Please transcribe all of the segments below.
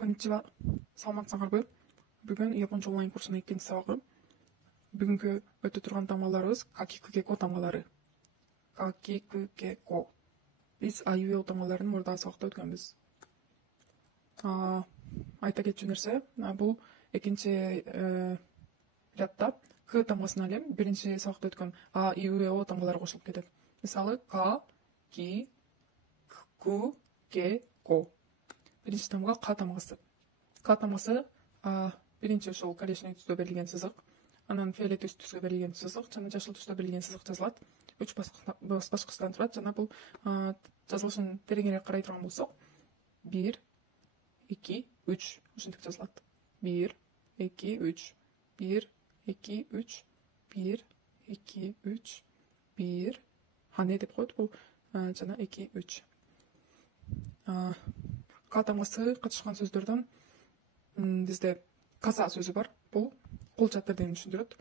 Konnichiwa. Саламатсыңарбы? Бүгүн японча онлайн курсунун 2 сабагы. Бүгүнкү өтө турган тамгаларыбыз какикүгеко тамгалары. Какикүгеко. Биз аюэл тамгаларын мурдагы сабакта өткөнбүз. Айта кетчү нерсе, бул экинчи рядда к тамгасына элем биринчи сабакта өткөн а, и, у, о тамгалары кошулуп кетет. Мисалы к, ки, ку, ке, ко. Биринчи тамга к тамгасы. К тамгасы биринчи ошол коричневый түстө берилген сызык, анан фиолетовый түскө берилген сызык жана жашыл түстө берилген сызык жазылат. 3 баскычтан турат жана бул жазылышын тереңирээк карай турган болсок 1, 2, 3 ушинтип жазылат. 1, 2, 3, 1, 2, 3, 1, 2, 3, 1, хане деп коет бул жана 2, 3. К тамгасы катышкан сөздөрдөн бизде каза сөзү бар. Бул кол чатыр дегенди түшүндүрөт.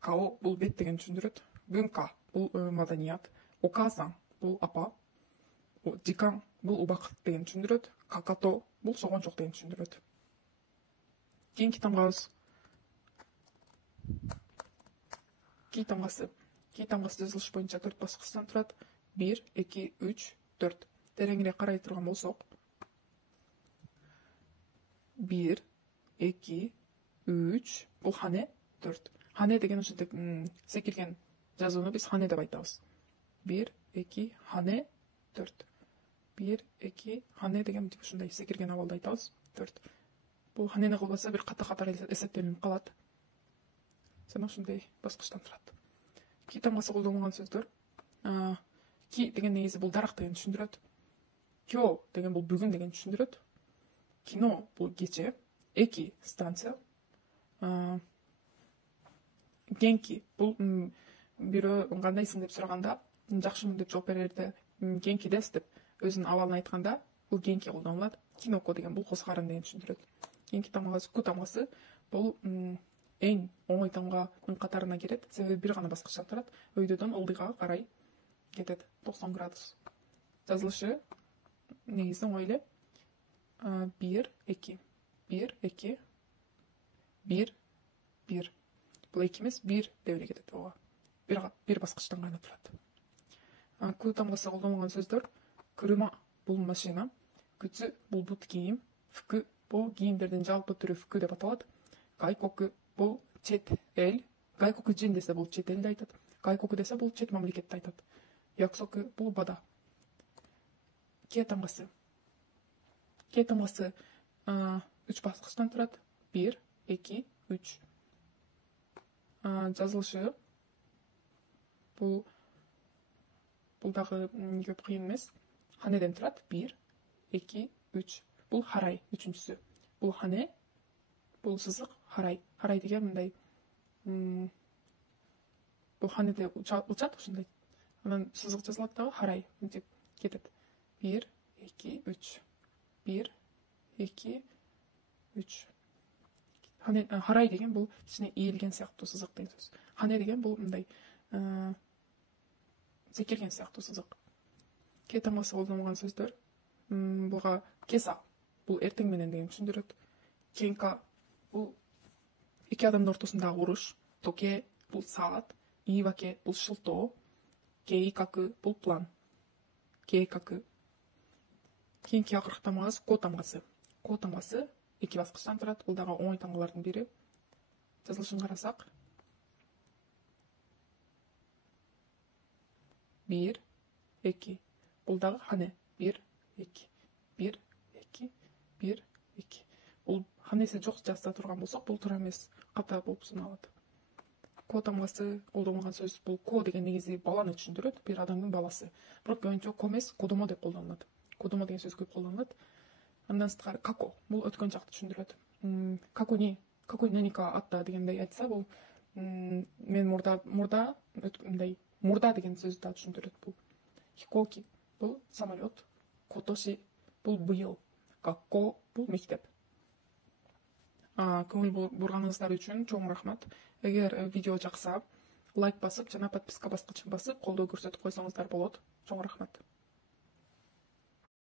Као бул бет дегенди түшүндүрөт. Бунка бул маданият. Окасан бул апа. Жикан бул убакыт дегенди түшүндүрөт. Какато бул согончок дегенди түшүндүрөт. Кийинки тамгабыз ки тамгасы. Ки тамгасы жазылыш боюнча 4 баскычтан турат. 1, 2, 3, 4. Тереңирээк карай турган болсок 1, 2, 3, бул хане, 4. Хане деген ушинтип секирген жазууну биз хане деп айтабыз. 1, 2, хане, 4. 1, 2, хане деген ушундай секирген абалда айтабыз. 4. Бул ханени кылбаса бир ката-ката эсептелинип калат. Жана ушундай баскычтан турат. Ки тамгасы колдонулган сөздөр. Ки деген негизи бул дарак дегенди түшүндүрөт. Кё деген бул бүгүн дегенди түшүндүрөт. Кино бул кече. Эки станция. Генки бул бирөө кандайсың деп сураганда жакшымын деп жооп берерде генки дес деп өзүнүн абалын айтканда бул генки колдонулат. Киноко деген бул козгарын дегенди түшүндүрөт. Кийинки тамгасы ку тамгасы бул эң оңой тамганын катарына кирет. Себеби бир гана баскычтан турат. Өйдөдөн ылдыйга карай кетет. 90 градус. Жазылышы негизи оңой эле. 1, 2, 1, 2, 1, 1. Бул 2 эмес 1 деп эле кетет ого. Бир баскычтан гана турат. Ку тамгасы колдонулган сөздөр. Курма бул машина, күтсү бул бут кийим, фүкү бул кийимдердин жалпы түрү фүкү деп аталат. Гайкоку бул чет эл, гайкоку жин десе бул чет элди айтат. Гайкоку десе бул чет мамлекетти айтат. Яксоку бул бада. Ке тамгасы. Ке тамгасы 3 баскычтан турат. 1, 2, 3. Жазылышы бул дагы көп кыйын эмес. Ханеден турат. 1, 2, 3. Бул харай үчүнчүсү. Бул хане, бул сызык харай. Харай деген мындай бул ханеде учат ушундай. Анан сызык жазылат дагы харай мынтип кетет. 1, 2, 3. 1, 2, 3. Харай деген бул ичине ийилген сыяктуу сызык деген сөз. Хане деген бул мындай секирген сыяктуу сызык. Ке тамгасы колдонулган сөздөр. Буга кеса бул эртең менен деген түшүндүрөт. Кенка бул эки адамдын ортосундагы уруш. Токе бул саат. Иваке бул шылтоо. Кейкаку бул план. Кейкаку. Кийинки акыркы тамгабыз ко тамгасы. Ко тамгасы 2 баскычтан турат. Бул дагы оңой тамгалардын бири. Жазылышын карасак 1, 2. Бул дагы хане. 1, 2. 1, 2. 1, 2. Бул ханеси жок жазса турган болсок, бул туура эмес. Ката болуп саналат. Ко тамгасы колдонулган сөз бул ко деген негизи баланы түшүндүрөт. Бир адамдын баласы. Бирок көбүнчө ко эмес, кодомо деп колдонулат. Кодомо деген сөз көп колдонулат. Андан сырткары како бул өткөн чакты түшүндүрөт. Како наника атта дегендей айтса бул мен мурда мындай мурда деген сөздү да түшүндүрөт бул. Хикоки бул самолет. Котоши бул быйыл. Гакко бул мектеп. Көңүл бурганыңыздар үчүн чоң рахмат. Эгер видео жакса, лайк басып жана подписка баскычын басып колдоо көрсөтүп койсоңуздар болот. Чоң рахмат.